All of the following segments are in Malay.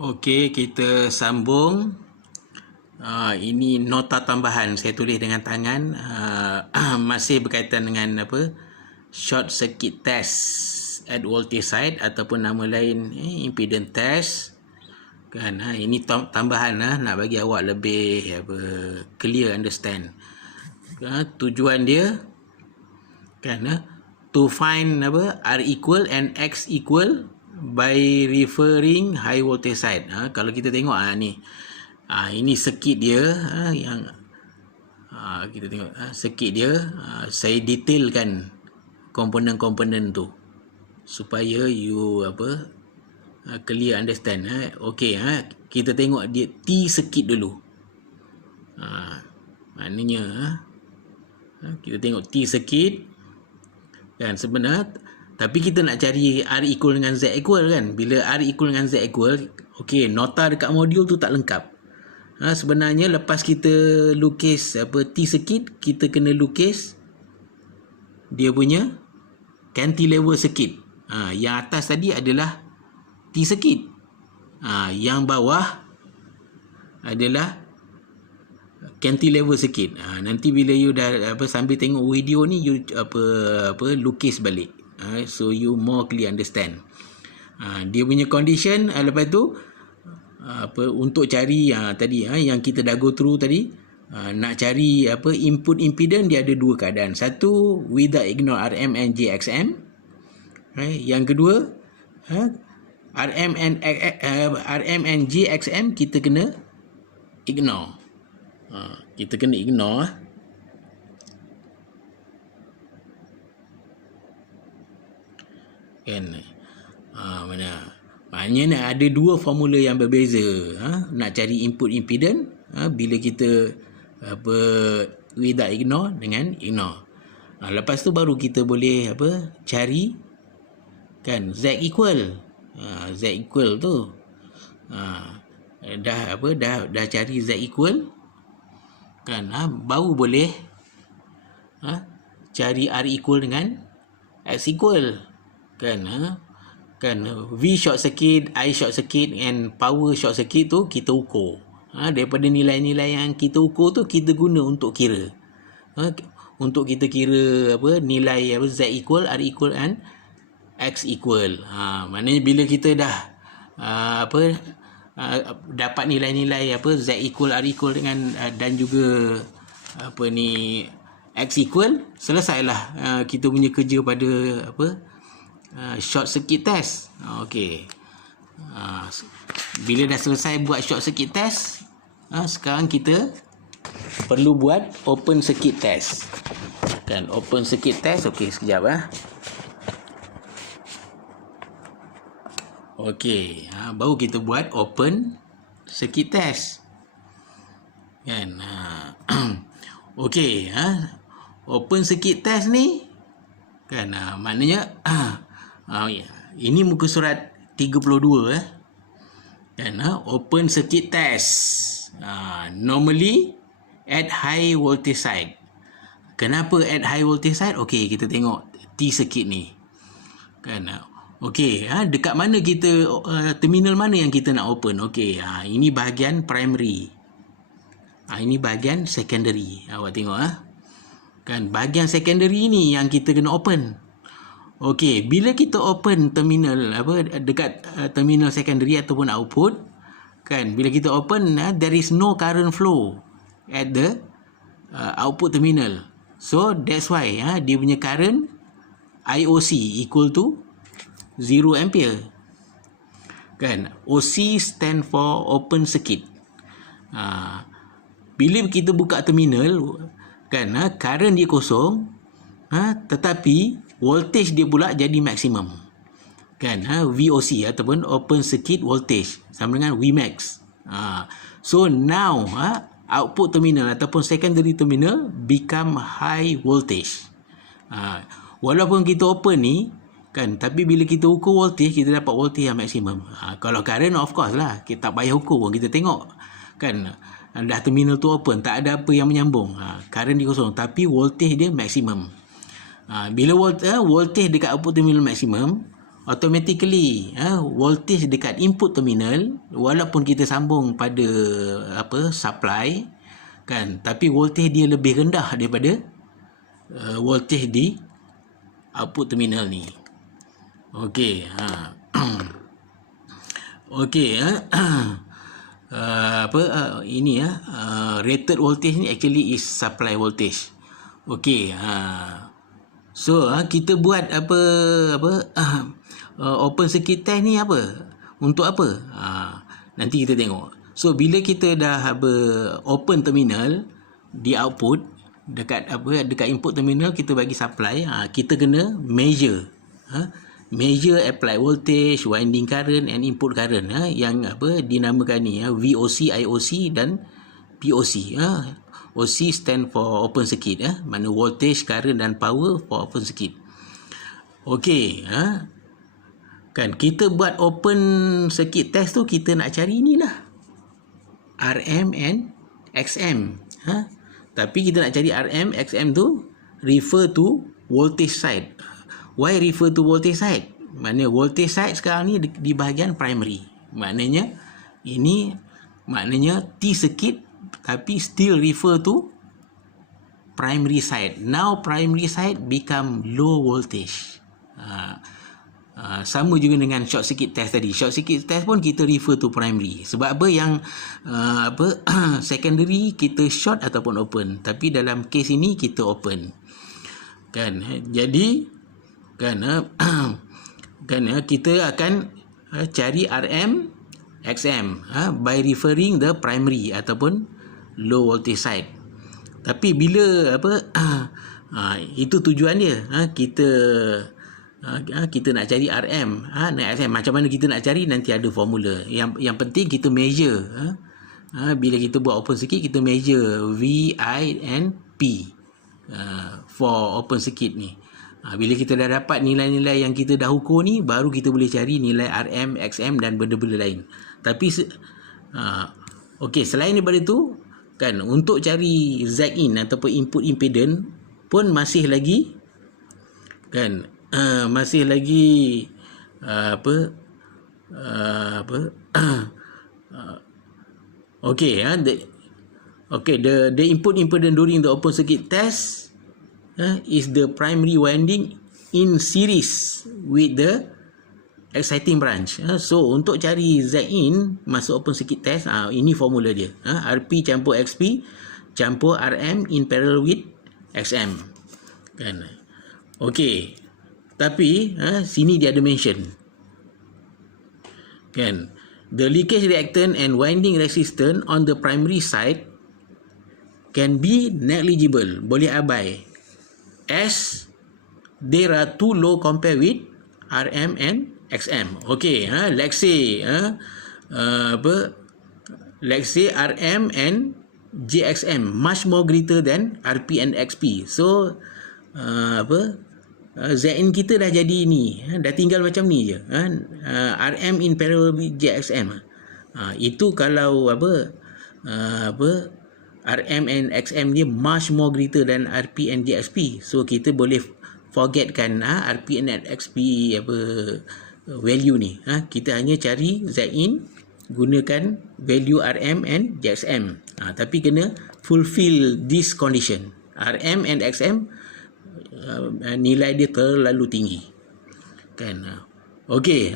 Okey, kita sambung. Ini nota tambahan saya tulis dengan tangan, masih berkaitan dengan short circuit test at voltage side ataupun nama lain impedance test. Kan, ini tambahan nak bagi awak lebih clear understand. Tujuan dia kan to find R equal and X equal by referring high voltage side. Kalau kita tengok ni, ini circuit dia, yang kita tengok circuit dia, saya detailkan komponen-komponen tu supaya you clear understand. Okey, kita tengok dia T circuit dulu. Maknanya kita tengok T circuit kan, sebenarnya tapi kita nak cari R equal dengan Z equal kan. Bila R equal dengan Z equal, okey, nota dekat modul tu tak lengkap. Sebenarnya lepas kita lukis T circuit, kita kena lukis dia punya cantilever circuit. Yang atas tadi adalah T circuit. Yang bawah adalah cantilever circuit. Nanti bila you dah sambil tengok video ni, you lukis balik, so you more clear understand. Dia punya condition. Lepas tu untuk cari tadi yang kita dah go through tadi, nak cari input impedance, dia ada dua keadaan. Satu, without ignore RM and JXM. Yang kedua, RM and JXM kita kena ignore. Kita kena ignore. Kan, mana maknanya ada dua formula yang berbeza. Nak cari input impedance bila kita without ignore dengan ignore. Lepas tu baru kita boleh cari kan Z equal. Z equal tu dah cari Z equal kan, baru boleh cari R equal dengan X equal kan. Kan V short circuit, I short circuit and power short circuit tu kita ukur. Daripada nilai-nilai yang kita ukur tu, kita guna untuk kira. Untuk kita kira nilai Z equal, R equal and X equal. Maknanya bila kita dah dapat nilai-nilai Z equal, R equal dengan dan juga X equal, selesailah kita punya kerja pada short circuit test. Okey. Bila dah selesai buat short circuit test, sekarang kita perlu buat open circuit test. Kan, open circuit test. Okey, sekejap Okey, baru kita buat open circuit test. Kan. Okey, open circuit test ni kan, maknanya ini muka surat 32 kan, open circuit test normally at high voltage side. Kenapa at high voltage side? Okey, kita tengok T circuit ni kan. Okey, dekat mana kita terminal mana yang kita nak open? Okey, ini bahagian primary, ini bahagian secondary. Awak tengok kan, bahagian secondary ni yang kita kena open. Okey, bila kita open terminal dekat terminal secondary ataupun output kan, bila kita open, there is no current flow at the output terminal. So that's why dia punya current IOC equal to 0 ampere kan. OC stand for open circuit. Bila kita buka terminal kan, current dia kosong, tetapi voltage dia pula jadi maksimum kan. VOC ataupun open circuit voltage sama dengan Vmax. So now output terminal ataupun secondary terminal become high voltage. Walaupun kita open ni kan, tapi bila kita ukur voltage, kita dapat voltage yang maksimum. Kalau current, of course lah, kita tak payah ukur pun, kita tengok kan, dah terminal tu open, tak ada apa yang menyambung, current dia kosong, tapi voltage dia maksimum. Bila voltage dekat output terminal maksimum, automatically voltage dekat input terminal, walaupun kita sambung pada supply kan, tapi voltage dia lebih rendah daripada voltage di output terminal ni. Okey, okey, ini rated voltage ni actually is supply voltage. Okey, so kita buat open circuit test ni untuk apa? Nanti kita tengok. So bila kita dah open terminal di output dekat input terminal, kita bagi supply, kita kena measure applied voltage, winding current and input current, yang dinamakan ni VOC, IOC dan POC. OC stand for open circuit, mana voltage, current dan power for open circuit. Okey, kan kita buat open circuit test tu, kita nak cari inilah RM and XM. Tapi kita nak cari RM, XM tu refer to voltage side. Why refer to voltage side? Maknanya voltage side sekarang ni di bahagian primary. Maknanya T circuit, tapi still refer to primary side. Now primary side become low voltage. Sama juga dengan short circuit test tadi. Short circuit test pun kita refer to primary. Sebab yang secondary kita short ataupun open. Tapi dalam case ini kita open. Kan? Jadi kita akan cari RM, XM by referring the primary ataupun low voltage side. Tapi bila itu tujuan dia, kita nak cari RM, nak XM. Macam mana kita nak cari, nanti ada formula. Yang penting kita measure. Bila kita buat open circuit, kita measure V, I and P for open circuit ni. Bila kita dah dapat nilai-nilai yang kita dah ukur ni, baru kita boleh cari nilai RM, XM dan benda-benda lain. Tapi okey, selain daripada tu kan, untuk cari Zin ataupun input impedance pun masih lagi the input impedance during the open circuit test is the primary winding in series with the exciting branch. So untuk cari Zin masuk open circuit test, ini formula dia. RP campur XP campur RM in parallel with XM. Kan? Okey. Tapi sini dia ada mention. Kan? The leakage reactant and winding resistance on the primary side can be negligible, boleh abai, as they are too low compared with RM and XM. Okay, let's say RM and JXM much more greater than RP and XP. So Zin kita dah jadi ni, dah tinggal macam ni je. RM in parallel with JXM. Itu kalau RM and XM dia much more greater than RP and JXP. So kita boleh forgetkan RP and XP value ni. Kita hanya cari Zin gunakan value RM and JXM. Tapi kena fulfill this condition. RM and XM nilai dia terlalu tinggi. Kan? Okey,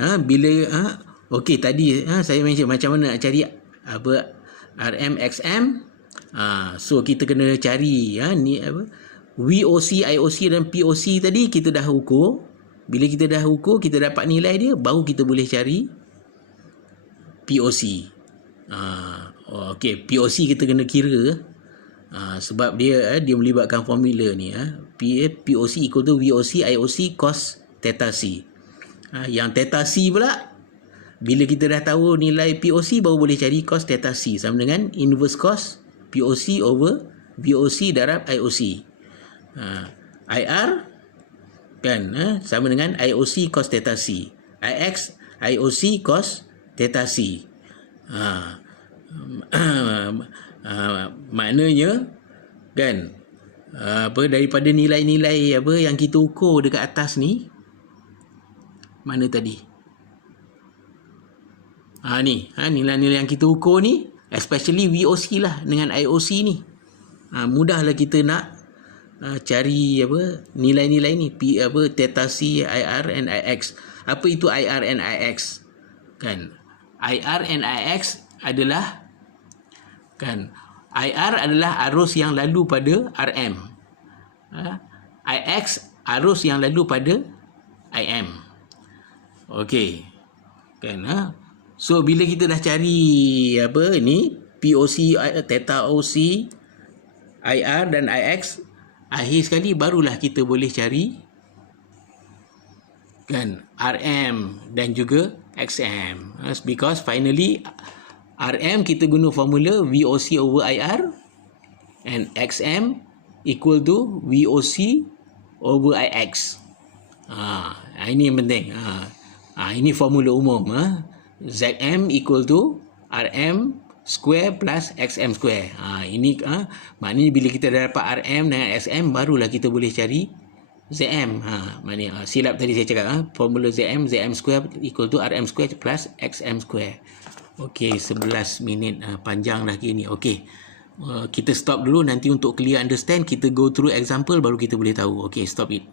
okey, tadi saya mention macam mana nak cari RM, XM. So kita kena cari VOC, IOC dan POC tadi kita dah ukur. Bila kita dah ukur, kita dapat nilai dia, baru kita boleh cari POC. Okey, POC kita kena kira sebab dia melibatkan formula ni. POC equal to VOC, IOC cos theta C. Yang theta C pula, bila kita dah tahu nilai POC, baru boleh cari cos theta C sama dengan inverse cos POC over VOC darab IOC. IR kan sama dengan IOC cos theta C. IX IOC cos theta C. Maknanya kan daripada nilai-nilai yang kita ukur dekat atas ni, Mana tadi? Ni, nilai-nilai yang kita ukur ni, especially VOC lah dengan IOC ni. Mudahlah kita nak cari nilai-nilai ni, theta C, IR and IX. Apa itu IR and IX? Kan? IR and IX adalah IR adalah arus yang lalu pada RM. IX arus yang lalu pada IM. Okey. Kan? So bila kita dah cari POC, theta OC, IR dan IX, akhir sekali barulah kita boleh cari RM dan juga XM. Because finally RM kita guna formula VOC over IR and XM equal to VOC over IX. Ini yang penting. Ini formula umum. ZM equal to RM square plus XM square. Maknanya bila kita dah dapat RM dan XM, barulah kita boleh cari ZM. Maknanya silap tadi saya cakap, formula ZM square equal to RM square plus XM square. Okey, 11 minit panjang dah kini. Okey. Kita stop dulu, nanti untuk clear understand kita go through example baru kita boleh tahu. Okey, stop it.